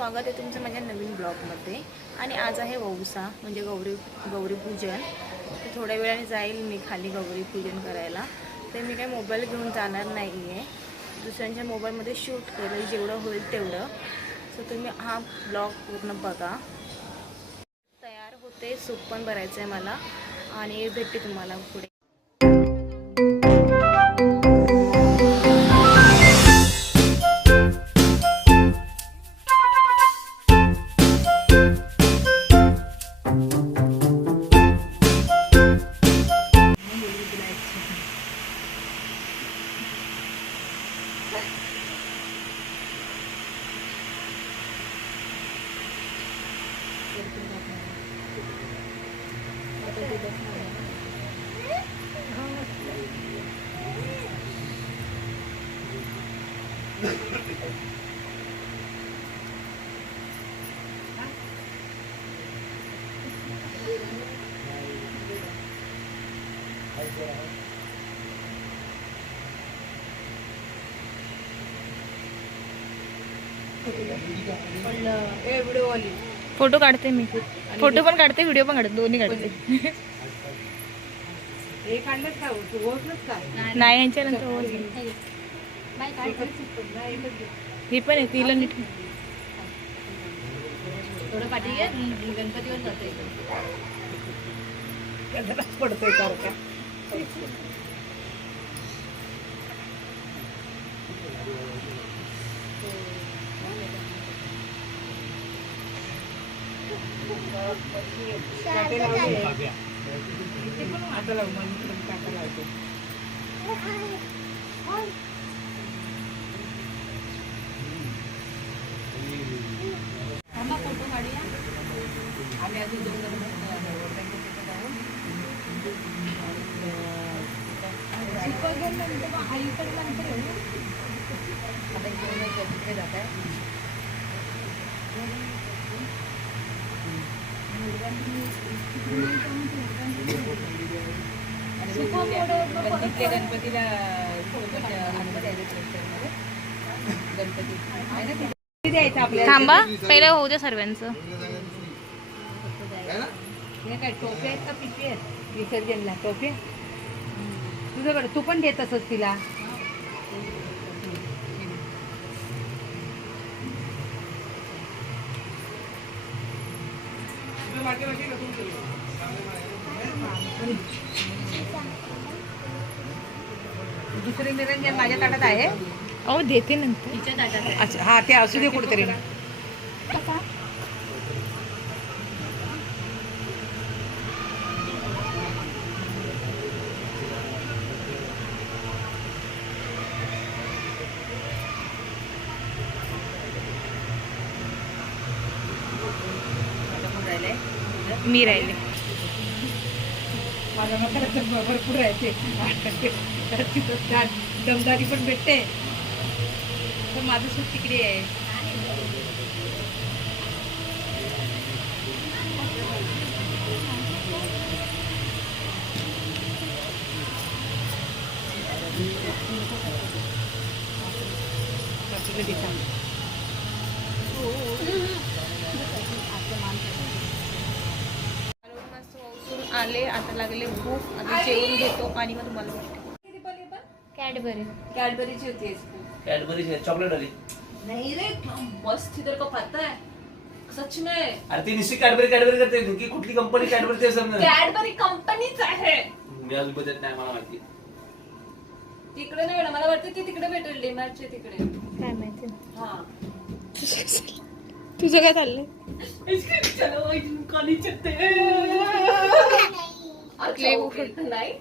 स्वागत आहे तुमचं माझ्या नवीन ब्लॉगमध्ये। आणि आज आहे वौसा म्हणजे गौरी पूजन। तर थोड्या वेळाने जाईल मी खाली गौरी पूजन करायला। तर मी काही मोबाईल घेऊन जाणार नाही आहे, दुसऱ्यांच्या मोबाईलमध्ये शूट करेल जेवढं होईल तेवढं। सो तुम्ही हा ब्लॉग पूर्ण बघा। तयार होते, सूप पण भरायचं आहे मला आणि भेटते तुम्हाला पुढे। फोटो काढते मी, फोटो पण काढते, व्हिडिओ पण काढते, दोन्ही काढते। नाही यांच्या नंतर ही पण आहे, तिला नीट थोडं पाठी घे, गणपतीवर जाते पडतोय सारखा। फोटो काढूया आम्ही अजून जात आहे। गणपतीला गणपती थांबा, पहिलं होऊ द्या सर्वांचं। काय टोपे आहेत का पिशवी आहेत विसर्जनला? टोपे तुझ्याकडे, तू पण देत असस तिला। दुसरी निरंजन माझ्या ताटात आहे। अहो देते नंतर। तिच्या ताटात आहे। अच्छा, हा ते असू दे कुठेतरी। मी राहिले, माझ्या मताला भरपूर राहते, दमदारी पण भेटते। तर माझं सूप तिकडे आहे। आले, आता लागले भूक, आता जेवून घेतो आणि मग तुम्हाला भेटते। कॅडबरी, कैडबरीची होती, कैडबरी चॉकलेट वाली नहीं रे, मस्त थी, तेरे को पता है सच में। अरे ती निश्चित कैडबरी करते की कुठली कंपनी कैडबरी ते समजा। कैडबरी कंपनीच आहे। मी अजून बघत नाही, मला माहिती तिकडे नाही भेटत, मला वाटतं ती तिकडे भेटेल, डीमार्टच्या तिकडे। काय माहिती। हां, तुझं काय चाललंय? चलो खाली चलते हैं। नाही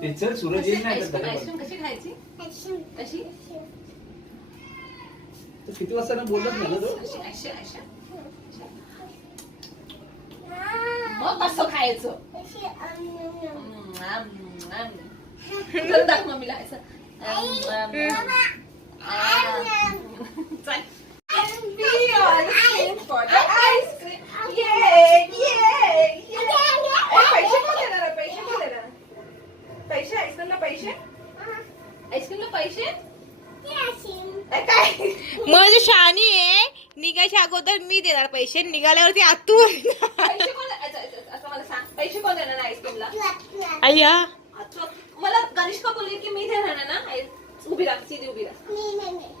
ते चल सूरज येईल नाही तर आईस्क्रीम कशी खायची? कशी? तर किती वाजता ना बोलत नाही ना तो? मग कसं खायचं? जरा दाख मम्मीला असं। चल पैसे कोण देणार? पैसे? पैसे आईस्क्रीमला पैसे? देणार पैसे निघाल्यावरती आतू पैसे कोण असं मला सांग, पैसे कोण देणार आईस्क्रीमला? अय्या मला गणेशका बोलली की मी देणार ना. उभी राहा, सीधी उभी राहा.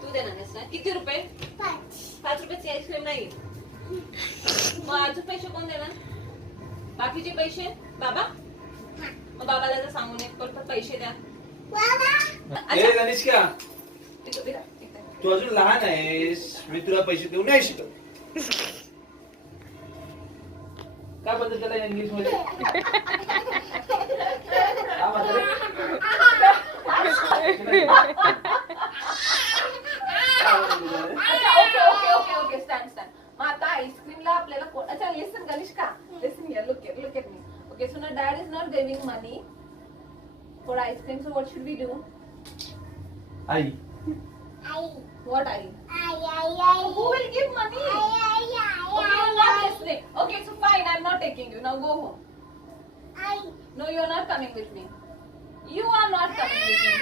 तू देणार आहेस ना? किती रुपये? 5 रुपयाची आईस्क्रीम नाही. मग अजून पैसे कोण देणार? बाकीचे पैसे बाबा. मग बाबाला जर सांगून एक परत पैसे द्या. ए गणेशका, इथं उभी राहा. तू अजून लहान आहेस, मी तुला पैसे देऊ नाही शकत. काय बोलतो त्याला इंग्लिश मध्ये? हा, म्हातारे? Okay stand. मग आता आईस्क्रीमला आपल्याला अच्छा लिसन गणेशका, listen here, look at me. Okay, so ना dad is not giving money for ice cream, so what should we do? I. What are you? Who will give money? Okay, you're not listening. Okay, so fine, I'm not taking you. Now go home. No, you're not coming with me. You are not coming with me.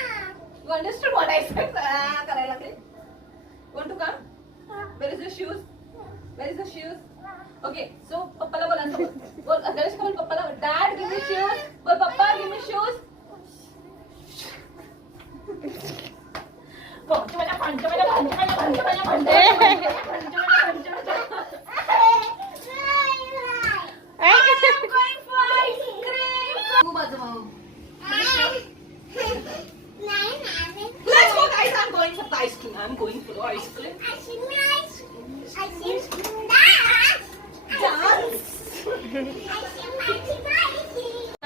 You understood what I said? करायला लागले. Want to come? Where is the shoes? Where is the shoes? Okay, so पप्पाला बोला ना. बोल गणेश का बोल पप्पाला. Dad, give me shoes. बोल पप्पा, give me shoes. Let's go, guys. I'm going for the ice cream. I'm going for the ice cream.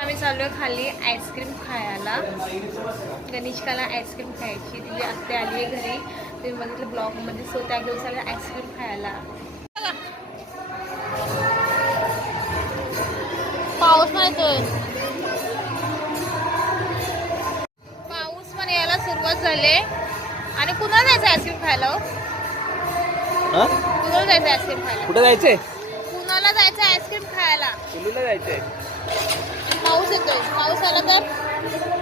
आम्ही चाललोय खाली आईस्क्रीम खायला. गणेशकाला आईस्क्रीम खायची, तिची आत्या आली आहे घरी, तुम्ही बघितलं ब्लॉग मध्ये. सो त्या घेऊन चालले आईस्क्रीम खायला. पाऊस पण येतोय, पाऊस पण यायला सुरुवात झाली. आणि कुणाला जायचं आईस्क्रीम खायला? कुणाला जायचं आईस्क्रीम खायला? कुठे जायचंय? कुणाला जायचं आईस्क्रीम खायला? पिल्लूला जायचंय. पाऊस येतोय, पाऊस आला तर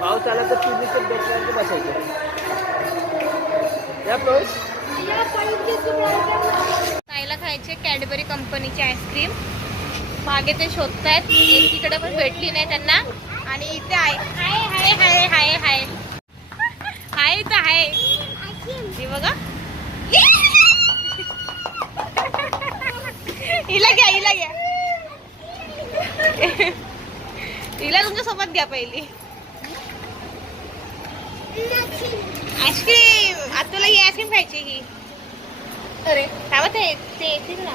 पाऊस आला तर पिल्लूच्या डोक्यावर बसायचं. या पाऊस. ताईला खायचे कॅडबरी कंपनीची आईस्क्रीम. मागे ते शोधतायत, एकीकडे पण भेटली नाही त्यांना. आणि इथे आहे, हाय हाय हाय हाय हाय हाय इथं आहे. हे बघा, हिला घ्या, हिला घ्या, हिला तुमच्या सोबत घ्या पहिली. आईस्क्रीम आता तुला ही आईस्क्रीम खायची. ही अरे काय ते येतील ना.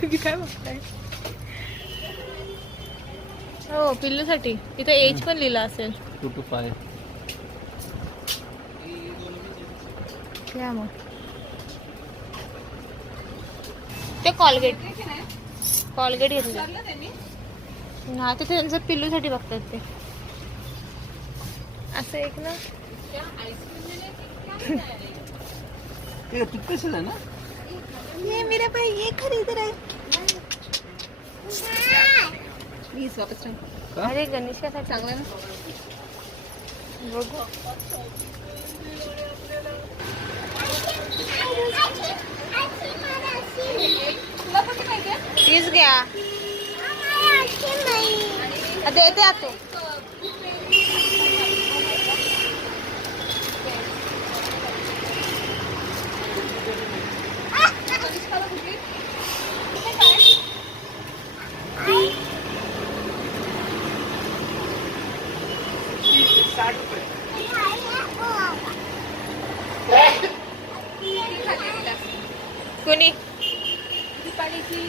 तुम्ही काय बघताय? हो, पिल्लूसाठी इथे एज पण लिहिलं असेल. 2 to 5. घ्या मग. ते कॉलगेट घेतलं. हा, तिथे त्यांचं पिल्लूसाठी बघतात ते. असं एक ना, तू कसं आहे ना? ये मेरा भाई ये खरीद रहा है. प्लीज वापस राहा. अरे गणेश का चांगलं ना. बघू. तुला कुठे पाहिजे? तीच घ्या. देते आता. गणेशकाला कुठे? कुठे काय? 60 रुपये. कोणी? दीपालीची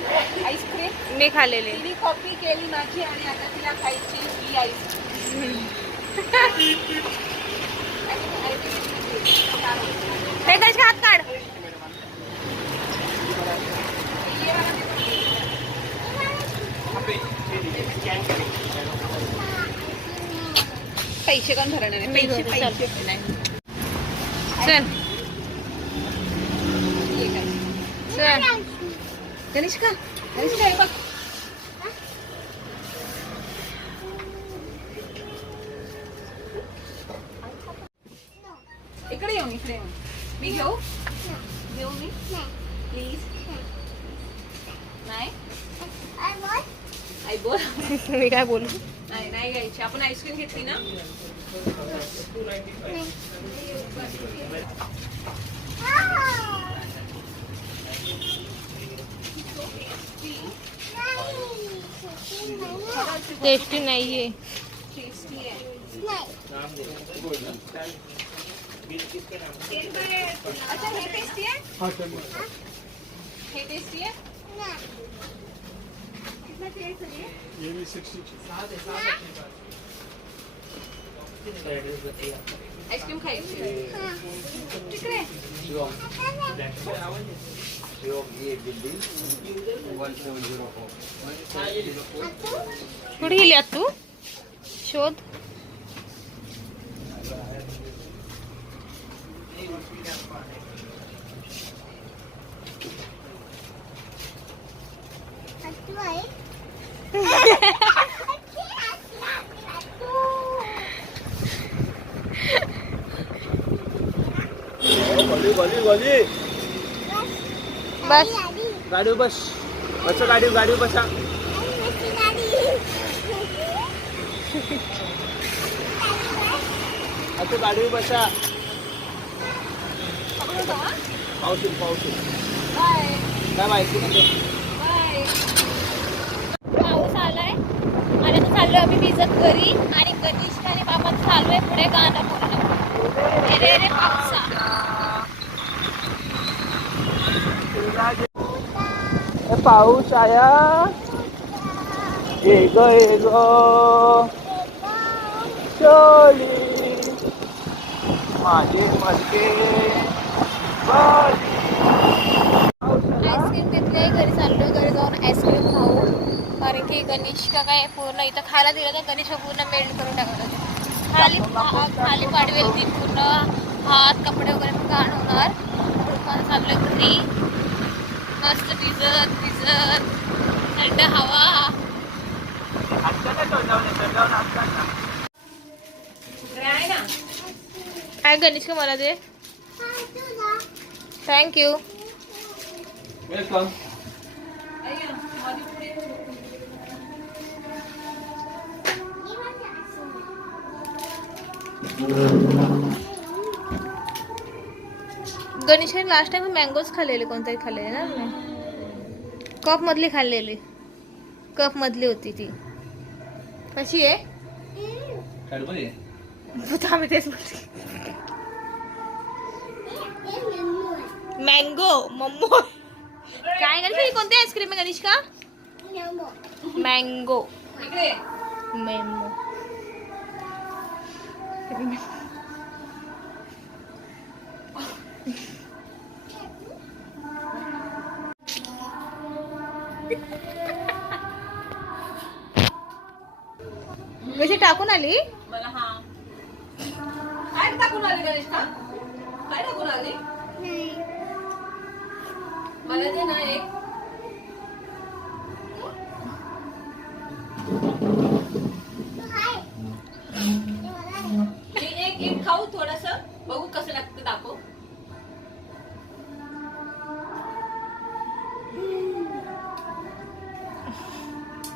आईस्क्रीम मी खाल्लेली. तिने कॉपी केली माझी आणि आता तिला खायची ही आईस्क्रीम. हे त्याच्या हात काढ. पैसे कोण भरणार आहे? पैसे चल. पैसे नाही. चल ये काय? चल. गणेशका गणेशका हे बघ. इकडे येऊन मी घेऊ. प्लीज नाही आई बोल मी काय बोलू? नाही नाही घ्यायची. आपण आईस्क्रीम घेतली ना. टेस्टी नाहीये. टेस्टी आहे. अच्छा हे टेस्टी आहे. हे टेस्टी आहे. कितना चाहिए सर ये? ये भी 60 आईस्क्रीम खायची तिकडे. कुठे गेली आत तू? शोध. बस गाडी बस बस गाडी बसा. आता गाडी बसा. पाऊस बाय काय माहिती नाही. बाय. पाऊस आलाय आणि आता चाललोय आम्ही भिजत घरी आणि कनिष्क आणि बाबा चाललोय पुढे गाणं बोलणं. रे रे पावसा. पाऊस आया ये गो चोली माझे मडके आईस्क्रीम घेतले घरी चाललोय. घरी जाऊन आईस्क्रीम खाऊ कारण की कनिष्का काय पूर्ण इथं खायला दिलं तर कनिष्का पूर्ण मेल्ट करून टाकलं. खाली पाडवेल ती पूर्ण हात कपडे वगैरे पण घाण होणार. पण चाललोय घरी मस्त भिजत थंड हवा. आहे ना. काय कनिष्का मला दे. थँक्यू. वेलकम. आई ना, माझी पुढे. गणेशने लास्ट टाइम मँगोज खाल्लेले कोणतरी खाल्लेले ना. कप मधली खाल्लेली. कप मधली होती ती. कशी आहे? आम्ही तेच बोलते. मँगो मम्मो. काय गणेश ही कोणती आईस्क्रीम आहे गणेश का? मँगो इकडे. मेमो. कशी टाकून आली? मला हा काय टाकून आली गणेश का? काय टाकून आली? मला दे ना एक. एक खाऊ थोडस बघू कसं लागतं दाखव.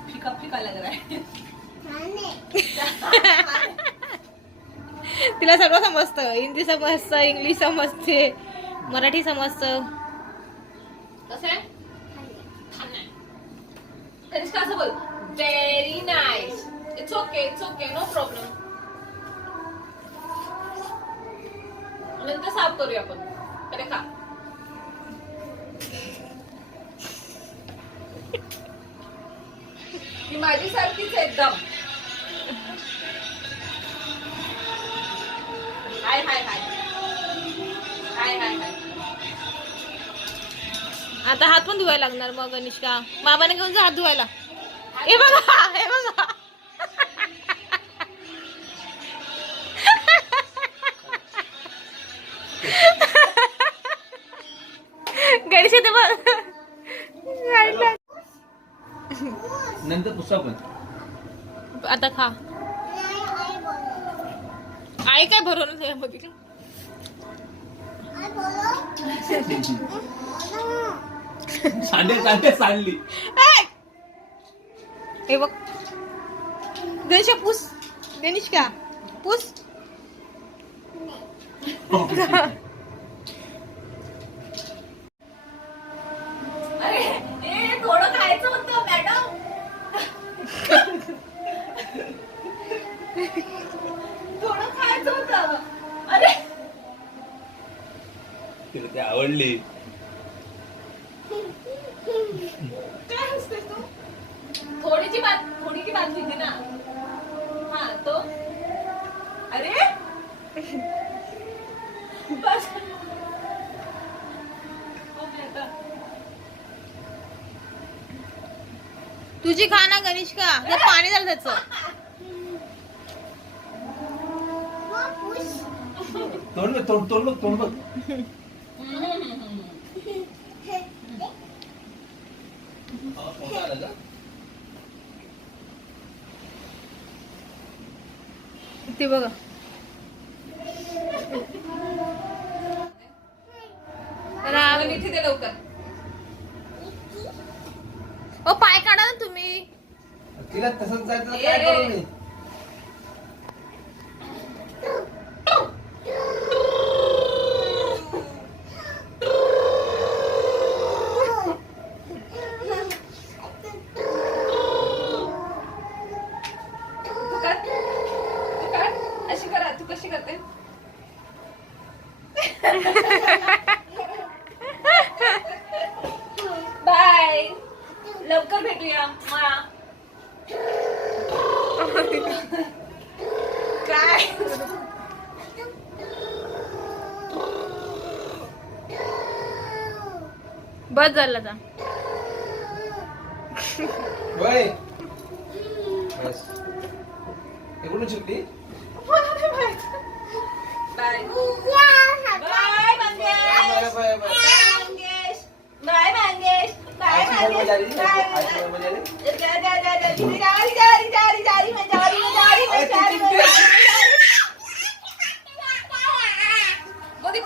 फिका फिका लग रहा है. तिला सगळं समजतं. हिंदी समजतं, इंग्लिश समजते, मराठी समजतं. कसं आहे? कनिष्का असं बोल. Very nice. It's okay no problem. नंतर साफ करूया आपण. अरे खा. ही माझी सारखीच आहे एकदम. हाय हाय हाय हाय हाय हाय. आता हात पण धुवायला लागणार मग गणेशका. बाबाने घेऊन जा हात धुवायला. हे बघा हे बघा. गणेश ते बघ. नंतर पुस्तक पण आता खा. आई काय भरवलं बघितलं. सांडली. हे बघ गणेश पूस, गणेश का पूस. अरे थोडं खायचं होतं मॅडम. थोडं खायचं होतं. अरे तिला ते आवडली. काय हसते तू? थोडी की बात थी ना. हाँ तो अरे बस तुझी खा ना गणेश का, जर पाणी झालं त्याचं. तोंड बघ. ते बघा राम इथे दे लवकर. ओ पाय काढा ना तुम्ही. तिला तसंच जायचं काय करू मी. तू कर अशी करा. तू कशी करते? बाय. लवकर भेटूया मला. काय बस झालं आता. होय. बस. हे कुठून शिकली? मला नाही माहित. Bye bye Mangesh. Bye. Mangesh bye Mangesh. Bye आईची मंगेश. मजा आली? बाय आईची मजा आली?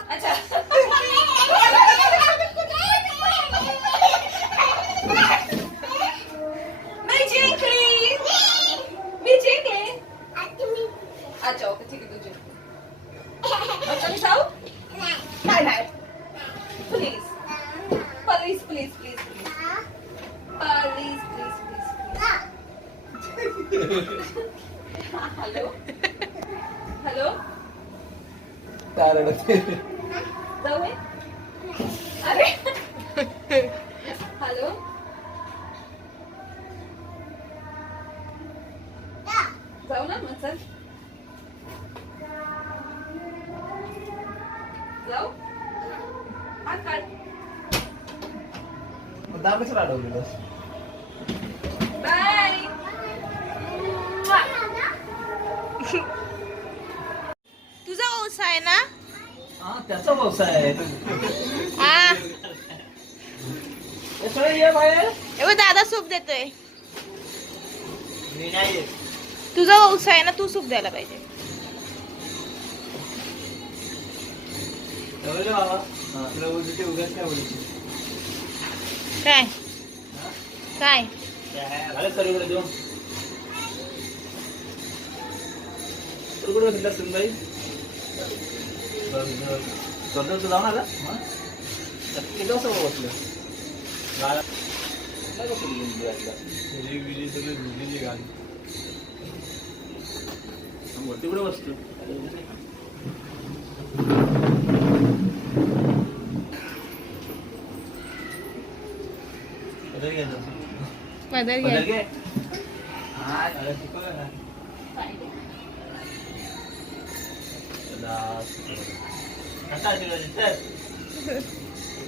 अच्छा मी जिंकली. अच्छा ओके ठीक आहे. तुझे आता मी जाऊ. नाही please please please please please hello hello काय रडते? जाऊ आहे. अरे हॅलो जाऊ ना मग चल जाऊ. हात काढ. दाब कसं अडवलेलं? बाय. तुझा ओसा आहे ना. हा त्याचा व्यवसाय आहे. हा हे सगळं ये बाहेर. हे बघ दादा सूप देतोय. मी नाही येत. तुझा ओसा आहे ना, तू सूप द्यायला पाहिजे. एवढं बाबा. हा तुला बोलते उगाच काय बोलते. काय काय झालं सरीकडे देऊन. तू कुठे बसला सुनबाई? चंद्रचं जाऊन आला? किती वाजता बसलं? गाडा काय बसली गाडी? मोठी कुठे बसतो? बदल घ्यायचं. बदल बदल घ्या. घे. हा त्याला शिकवलं ना. आता चल.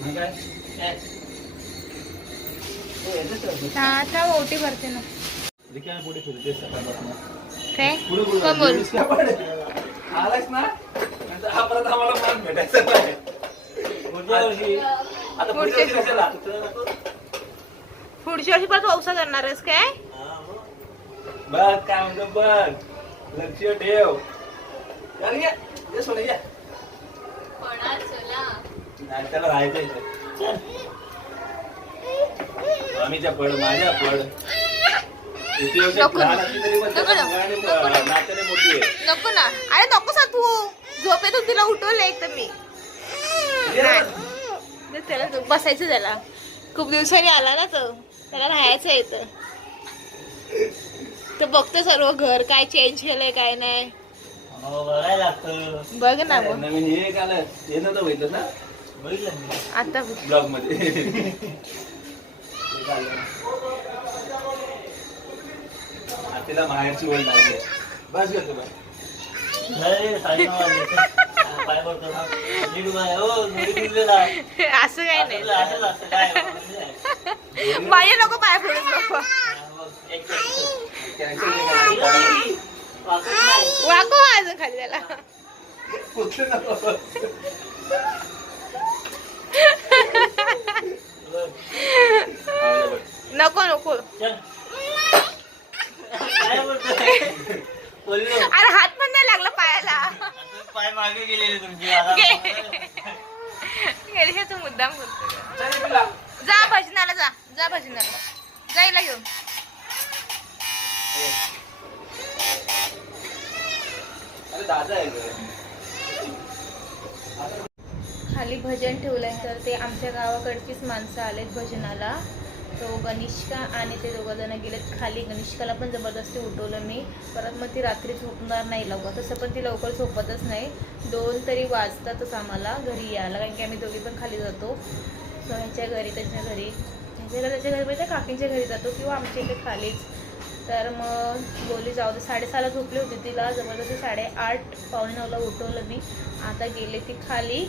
मग काय? आता ओटी भरते ना. रिकाम्या पुढे फिरते सकाळपासून. काय पुढे पुढे कोण बोल. आलास ना नंतर हा परत आम्हाला मान भेटायचं नाही. पुढच्या वर्षी आता पुढच्या वर्षी कशाला? पुढच्या वर्षी परत वौसा करणार आहेस काय? बघ काय म्हणतो बघ. लक्ष ठेव. चल ये. ये सोने ये. पणा चला. नाही त्याला राहायचं इथे. चल. स्वामीच्या पड माझ्या पड नको. नको ना. नात्याने मोठी आहे. नको ना, अरे नको सा तू झोपेतून तिला उठवलं एक तर मी नाही. त्याला बसायचं, त्याला खूप दिवसांनी आला ना तो, त्याला राहायचं येतं. तर बघतो सर्व घर काय चेंज केलंय काय नाही. हो, बघायला लागतं. बघ ना मग नवीन हे एक आलं, हे नव्हतं बघितलं ना, बघितलं मी आता ब्लॉग मध्ये. तिला बाहेरची ओढ लागली. बस घ्या तुला. असं काही नाही. माझे नको पाय फोडूच नको. वाको अजून खाली त्याला. नको नको. अरे हात पण नाही लागला पायाला. पाय मागे गेलेले तुमचे. गेली तू मुद्दाम बोलतो. जा भजनाला, जा जा भजनाला, जायला घेऊन. अरे दादा आहे खाली भजन ठेवलंय, तर ते आमच्या गावाकडचीच माणसं आलेत भजनाला. तो गनिष्का आणि ते दोघं जण गेलेत खाली. गनिष्काला पण जबरदस्ती उठवलं मी. परत मग ती रात्री झोपणार नाही लवकर, तसं पण ती लवकर झोपतच नाही. 2 तरी वाजतातच आम्हाला घरी यायला, कारण की आम्ही दोघी पण खाली जातो. सो ह्याच्या घरी, त्याच्या घरी, त्याच्या घरी म्हणजे काकींच्या घरी जातो किंवा आमच्या इथे खालीच. तर मग बोली जाऊ दे. 6:30ला झोपली होती, तिला जबरदस्ती 8:30 पावणे 9ला उठवलं मी. आता गेले ती खाली,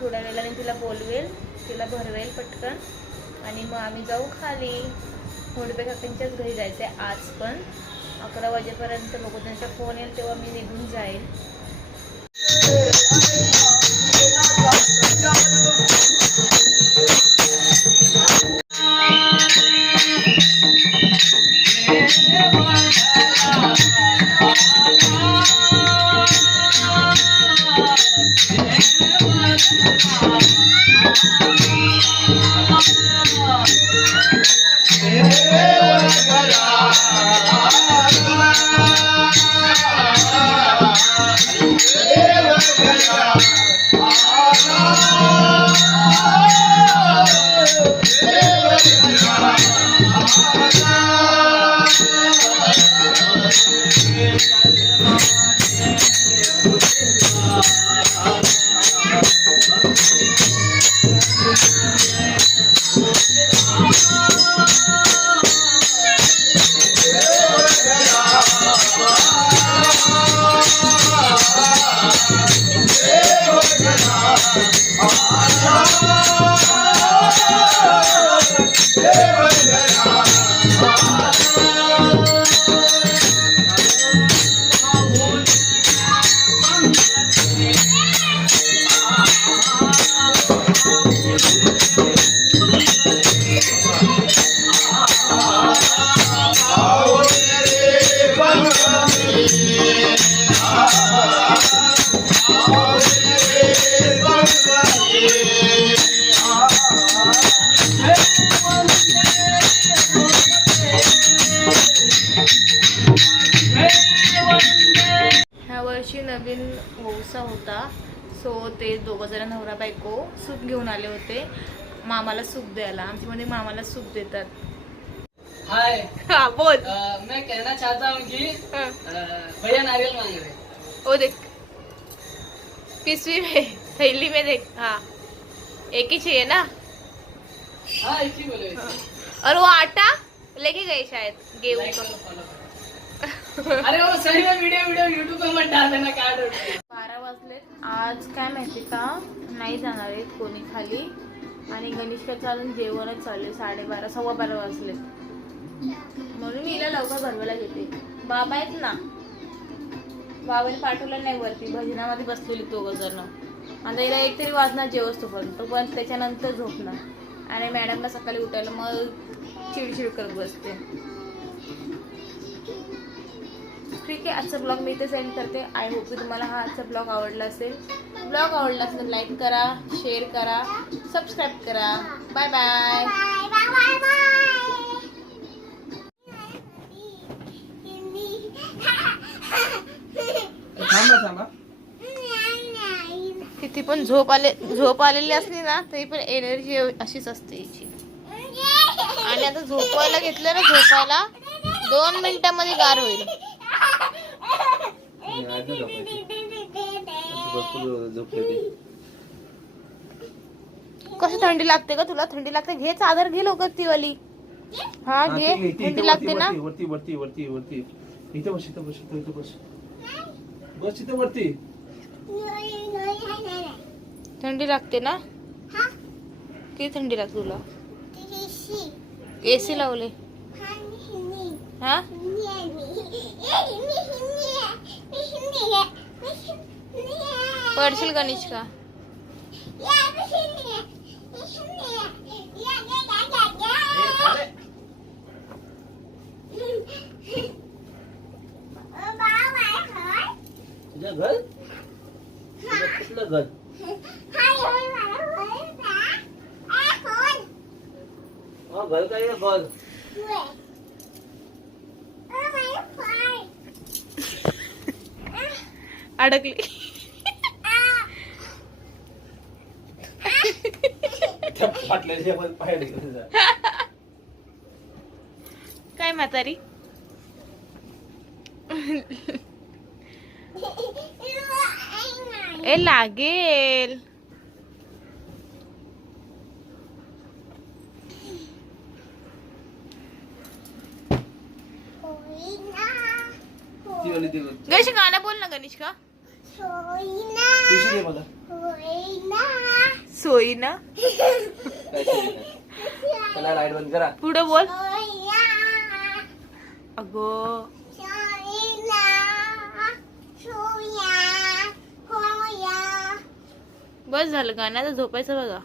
थोड्या वेळाने तिला बोलवेल, तिला भरवेल पटकन आणि मग आम्ही जाऊ खाली. थोडीपे काकींच्याच घरी जायचं आहे आज पण. 11 वाजेपर्यंत बघू, त्यांचा फोन येईल तेव्हा मी निघून जाईल. नवीन वौसा होता. सो ते दोघं जण नवरा बायको सूप घेऊन आले होते मामाला सूप द्यायला. आमच्यामध्ये मामाला सूप देतात. हाय, हाँ बोल. मैं कहना चाहता हूँ कि भैया नारियल मांग रहे. ओ देख पिसवी में, थैली में देख. हाँ एक ही चाहिए ना. हाँ एक ही बोले. और वो आटा लेके गए शायद गेहूं का. अरे वो सही में वीडियो यूट्यूब पे मत डाल देना. काय 12 वाजलेत. आज काय माहिती का नाही जाणार आहेत कोणी खाली आणि गणेशचं अजून जेवणच चालले. 12:30 12:15 वाजलेत म्हणून मी हिला लवकर भरवायला घेते. बाबा आहेत ना, बाबाने पाठवलं नाही वरती, भजनामध्ये बसलेली दोघं जण. आता हिला 1 तरी वाजणार जेवस्तोपर्यंत, पण त्याच्यानंतर झोपणार आणि मॅडमला सकाळी उठायला मग चिडचिड करत बसते. ठीक आहे, आजचा ब्लॉग मी इथे सेंड करते. आय होप की तुम्हाला हा आजचा ब्लॉग आवडला असेल. ब्लॉग आवडला असेल लाईक करा, शेअर करा, सबस्क्राईब करा. Bye bye. किती पण झोप आलेली असली ना तरी पण एनर्जी अशीच असते हिची. आणि आता झोपायला घेतलं ना, झोपायला 2 मिनिटांमध्ये गार होईल. भरपूर झोपले ते. कशी थंडी लागते का तुला? थंडी लागते, घे चादर, घे लवकर ती वाली. हा घे, थंडी लागते ना. वरती वरती वरती वरती. इथे बस, इथे बस, इथे बस, बस इथे वरती. थंडी लागते ना. किती थंडी लागते तुला? एसी लावले. हा पडशील गणेश का? तुझं घर? तुझं कुठलं घर? हा घर काय आहे? घर अडकली. त्या फाटलेल्या पण पाय ढकलून जा. काय म्हातारी? ए लागेल. ती वाली ती गणेश गाणं बोल ना गणेश का. ट्युशन आहे मला. सोयी ना. काय सोय नाही. चला लाईट बंद करा. पुढे बोल. अगो बस झालं गाणं, आता झोपायचं बघा.